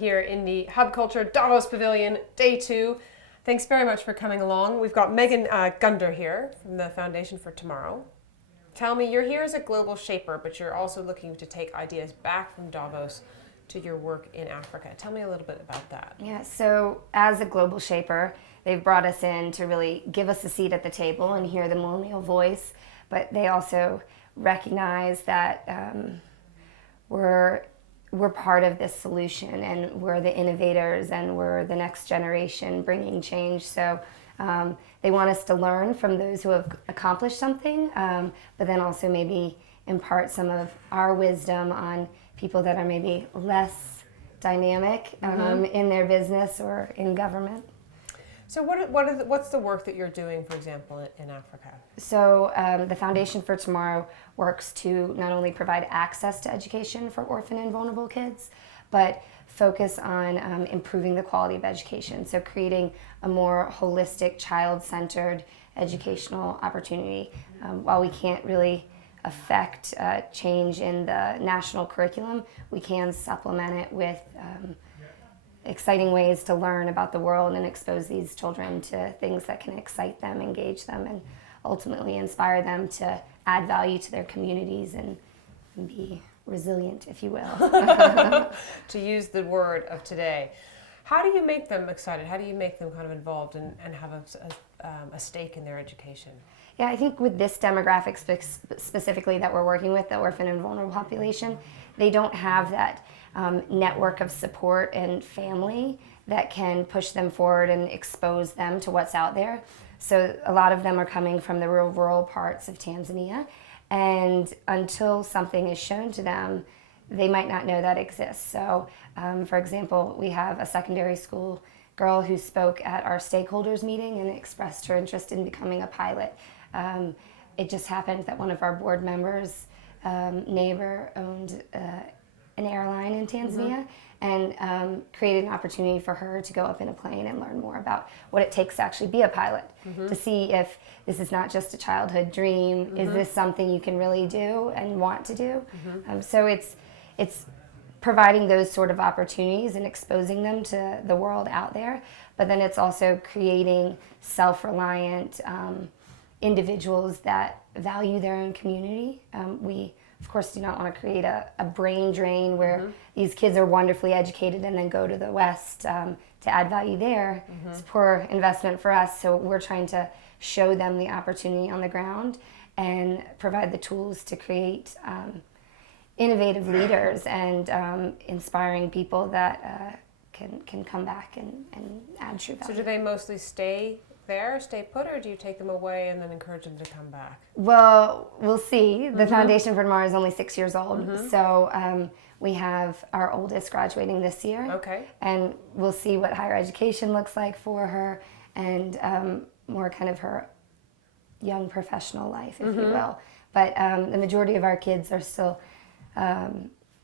here in the Hub Culture Davos Pavilion, day 2. Thanks very much for coming along. We've got Meghann Gunderman here from the Foundation for Tomorrow. Tell me, you're here as a global shaper, but you're also looking to take ideas back from Davos to your work in Africa. Tell me a little bit about that. Yeah, so as a global shaper, they've brought us in to really give us a seat at the table and hear the millennial voice, but they also recognize that we're part of this solution, and we're the innovators, and we're the next generation bringing change. So they want us to learn from those who have accomplished something, but then also maybe impart some of our wisdom on people that are maybe less dynamic in their business or in government. So what's the work that you're doing, for example, in Africa? So the Foundation for Tomorrow works to not only provide access to education for orphan and vulnerable kids, but focus on improving the quality of education. So creating a more holistic, child-centered educational opportunity. While we can't really affect change in the national curriculum, we can supplement it with exciting ways to learn about the world and expose these children to things that can excite them, engage them, and ultimately inspire them to add value to their communities and be resilient, if you will. To use the word of today. How do you make them excited? How do you make them kind of involved and have a stake in their education? Yeah, I think with this demographic specifically that we're working with, the orphan and vulnerable population, they don't have that network of support and family that can push them forward and expose them to what's out there. So a lot of them are coming from the real rural parts of Tanzania, and until something is shown to them, they might not know that exists. So, for example, we have a secondary school girl who spoke at our stakeholders meeting and expressed her interest in becoming a pilot. It just happened that one of our board members' neighbor owned an airline in Tanzania, and created an opportunity for her to go up in a plane and learn more about what it takes to actually be a pilot, to see if this is not just a childhood dream, is this something you can really do and want to do? So it's providing those sort of opportunities and exposing them to the world out there, but then it's also creating self-reliant individuals that value their own community. We, of course, do not want to create a brain drain where these kids are wonderfully educated and then go to the West to add value there. It's poor investment for us, so we're trying to show them the opportunity on the ground and provide the tools to create innovative leaders and inspiring people that can come back and add true value. So do they mostly stay put, or do you take them away and then encourage them to come back? Well, we'll see. The Foundation for Tomorrow is only 6 years old, so we have our oldest graduating this year. Okay. And we'll see what higher education looks like for her, and more kind of her young professional life, if you will. But the majority of our kids are still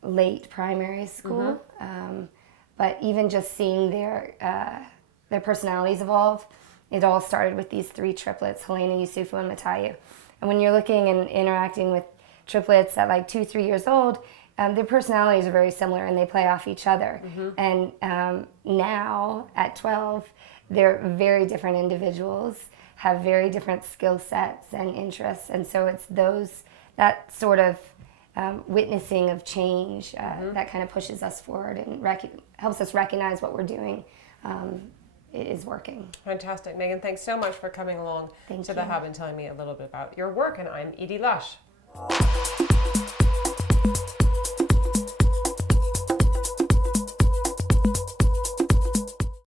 late primary school, but even just seeing their personalities evolve. It all started with these 3 triplets, Helena, Yusufu, and Matayu. And when you're looking and interacting with triplets at like 2-3 years old, their personalities are very similar and they play off each other. And now at 12, they're very different individuals, have very different skill sets and interests. And so it's that sort of witnessing of change that kind of pushes us forward and helps us recognize what we're doing is working. Fantastic. Meghann, thanks so much for coming along to the Hub and telling me a little bit about your work. And I'm Edie Lush.